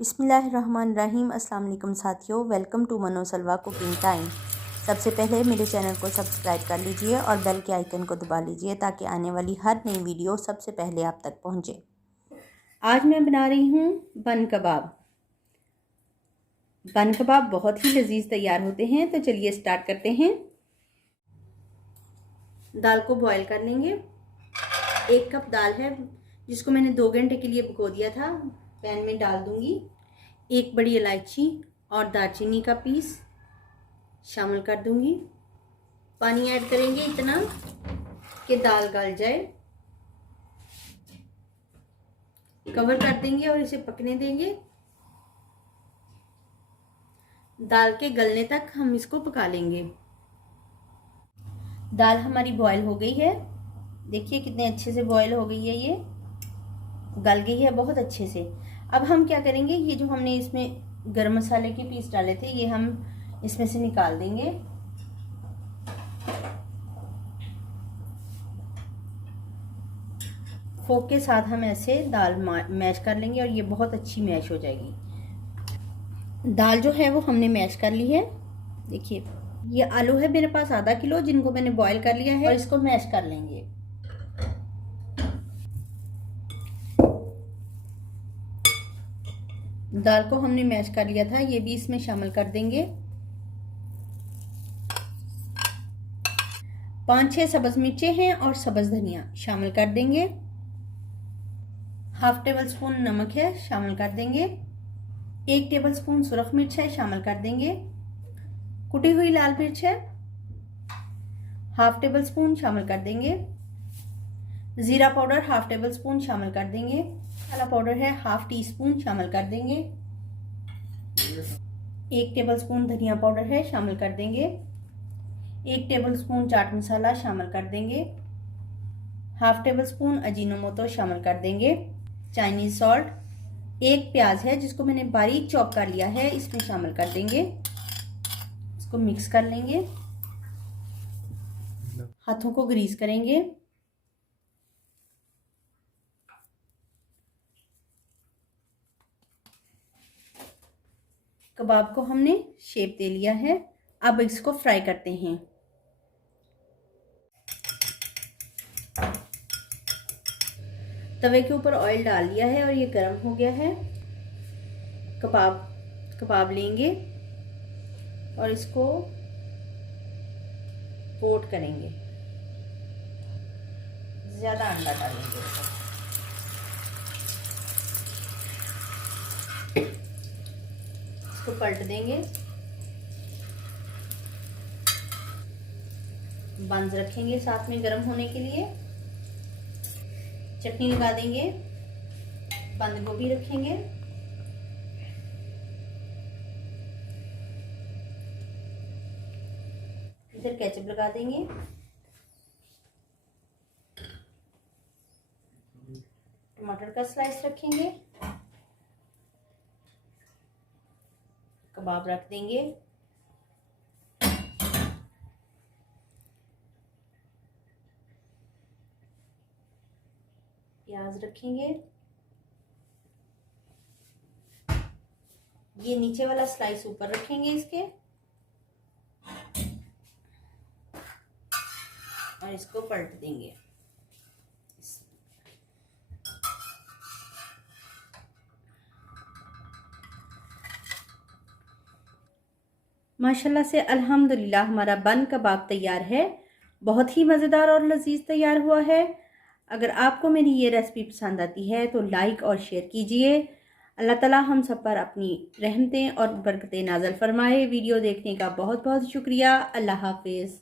बिस्मिल्लाहिर्रहमानिर्रहीम। अस्सलाम वालेकुम साथियों, वेलकम टू मनो सलवा कुकिंग टाइम। सबसे पहले मेरे चैनल को सब्सक्राइब कर लीजिए और बेल के आइकन को दबा लीजिए ताकि आने वाली हर नई वीडियो सबसे पहले आप तक पहुंचे। आज मैं बना रही हूँ बन कबाब। बन कबाब बहुत ही लजीज तैयार होते हैं, तो चलिए स्टार्ट करते हैं। दाल को बॉईल कर लेंगे। 1 कप दाल है जिसको मैंने 2 घंटे के लिए भिगो दिया था। पैन में डाल दूंगी। 1 बड़ी इलायची और दालचीनी का पीस शामिल कर दूंगी। पानी ऐड करेंगे इतना कि दाल गल जाए। कवर कर देंगे और इसे पकने देंगे। दाल के गलने तक हम इसको पका लेंगे। दाल हमारी बॉईल हो गई है। देखिए कितने अच्छे से बॉईल हो गई है, ये गल गई है बहुत अच्छे से। अब हम क्या करेंगे, ये जो हमने इसमें गरम मसाले के पीस डाले थे ये हम इसमें से निकाल देंगे। फोक के साथ हम ऐसे दाल मैश कर लेंगे और ये बहुत अच्छी मैश हो जाएगी। दाल जो है वो हमने मैश कर ली है। देखिए ये आलू है मेरे पास आधा किलो, जिनको मैंने बॉईल कर लिया है और इसको मैश कर लेंगे। दाल को हमने मैश कर लिया था, ये भी इसमें शामिल कर देंगे। 5-6 सब्ज मिर्चें हैं और सब्ज धनिया शामिल कर देंगे। 1/2 टेबल स्पून नमक है, शामिल कर देंगे। 1 टेबल स्पून सुरख मिर्च है, शामिल कर देंगे। कुटी हुई लाल मिर्च है 1/2 टेबल स्पून शामिल कर देंगे। जीरा पाउडर 1/2 टेबल स्पून शामिल कर देंगे। मसाला पाउडर है 1/2 टी स्पून शामिल कर देंगे। 1 टेबल स्पून धनिया पाउडर है, शामिल कर देंगे। 1 टेबल स्पून चाट मसाला शामिल कर देंगे। 1/2 टेबल स्पून अजीनोमोटो शामिल कर देंगे। चाइनीज सॉल्ट 1 प्याज है जिसको मैंने बारीक चॉप कर लिया है, इसमें शामिल कर देंगे। इसको मिक्स कर लेंगे। हाथों को ग्रीस करेंगे। कबाब को हमने शेप दे लिया है, अब इसको फ्राई करते हैं। तवे के ऊपर ऑयल डाल लिया है और ये गर्म हो गया है। कबाब लेंगे और इसको कोट करेंगे। ज्यादा अंडा डालेंगे। इसको पलट देंगे। बंद रखेंगे साथ में गर्म होने के लिए। चटनी लगा देंगे। बंद गोभी रखेंगे। इधर केचप लगा देंगे। टमाटर का स्लाइस रखेंगे। कबाब रख देंगे। प्याज रखेंगे। ये नीचे वाला स्लाइस ऊपर रखेंगे इसके और इसको पलट देंगे। माशाल्लाह से अल्हम्दुलिल्लाह हमारा बन कबाब तैयार है। बहुत ही मज़ेदार और लजीज तैयार हुआ है। अगर आपको मेरी ये रेसिपी पसंद आती है तो लाइक और शेयर कीजिए। अल्लाह ताला हम सब पर अपनी रहमतें और बरकतें नाज़िल फरमाए। वीडियो देखने का बहुत बहुत शुक्रिया। अल्लाह हाफिज़।